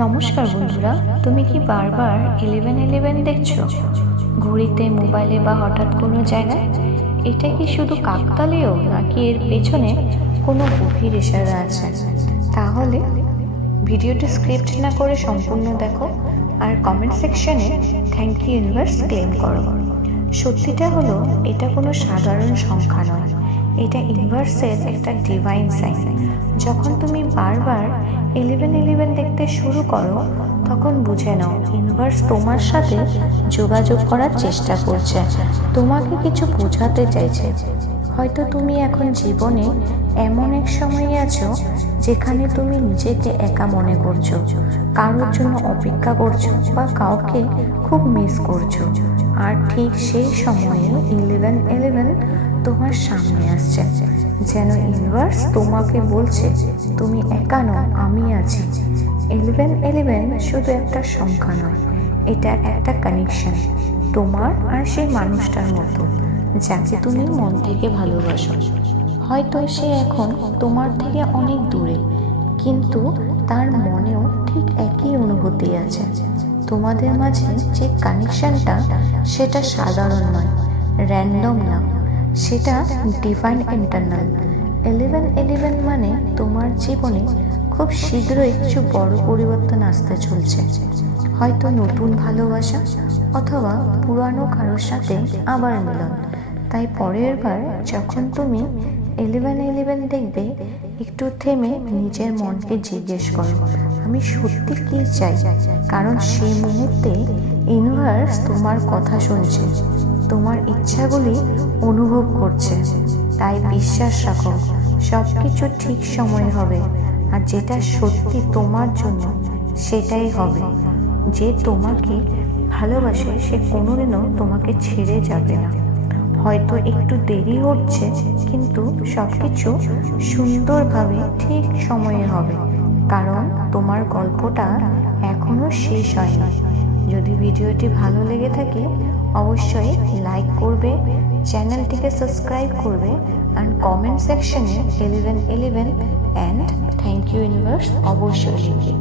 নমস্কার বন্ধুরা, তুমি কি বারবার 1111 দেখছো ঘড়িতে, মোবাইলে বা হঠাৎ কোনো জায়গায়? এটা কি শুধু কাকতালীয়, নাকি এর পেছনে কোনো গভীর ইশারা আছে? তাহলে ভিডিওটি স্ক্রিপ্ট না করে সম্পূর্ণ দেখো আর কমেন্ট সেকশনে থ্যাংক ইউ ইউনিভার্স ক্লেম করো। সত্যিটা হলো, এটা কোনো সাধারণ সংখ্যা নয়, এটা ইউনিভার্সের একটা ডিভাইন সাইন। যখন তুমি বারবার 1111 দেখতে শুরু করো, তখন বুঝে নাও ইউনিভার্স তোমার সাথে যোগাযোগ করার চেষ্টা করছে, তোমাকে কিছু বোঝাতে চাইছে। হয়তো তুমি এখন জীবনে এমন এক সময়ে আছো যেখানে তুমি নিজেকে একা মনে করছো, কারোর জন্য অপেক্ষা করছো বা কাউকে খুব মিস করছো। আর ঠিক সেই সময়ে 1111 তোমার সামনে আসছে, যেন ইউনিভার্স তোমাকে বলছে তুমি একা নও, আমি আছি। 1111 শুধু একটা সংখ্যা নয়, এটা একটা কানেকশন তোমার আর সেই মানুষটার মতো যাকে তুমি মন থেকে ভালোবাসো। হয়তো সে এখন তোমার থেকে অনেক দূরে, কিন্তু তার মনেও ঠিক একই অনুভূতি আছে। তোমাদের মাঝে যে কানেকশনটা, সেটা সাধারণ নয়, র্যান্ডম না, সেটা ডিভাইন ইন্টারনাল। 1111 মানে তোমার জীবনে খুব শীঘ্রই কিছু বড় পরিবর্তন আসতে চলছে। হয়তো নতুন ভালোবাসা, অথবা পুরানো কারোর সাথে আবার মিলন। তাই পরের বার যখন তুমি 1111 দেখবে, একটু থেমে নিজের মনকে জিজ্ঞেস করো, আমি সত্যি কি চাই? কারণ সেই মুহূর্তে ইউনিভার্স তোমার কথা শুনছে, তোমার ইচ্ছাগুলি অনুভব করছে। তাই বিশ্বাস রাখো, সব কিছু ঠিক সময় হবে, আর যেটা সত্যি তোমার জন্য সেটাই হবে। যে তোমাকে ভালোবাসে সে কোনোদিনও তোমাকে ছেড়ে যাবে না। হয়তো একটু দেরি হচ্ছে, কিন্তু সব কিছু সুন্দরভাবে ঠিক সময়ে হবে, কারণ তোমার গল্পটা এখনো শেষ হয়নি। যদি ভিডিওটি ভালো লেগে থাকে, অবশ্যই লাইক করবে, চ্যানেলটিকে সাবস্ক্রাইব করবে, আর কমেন্ট সেকশনে 1111 অ্যান্ড থ্যাংক ইউ ইউনিভার্স অবশ্যই লিখবে।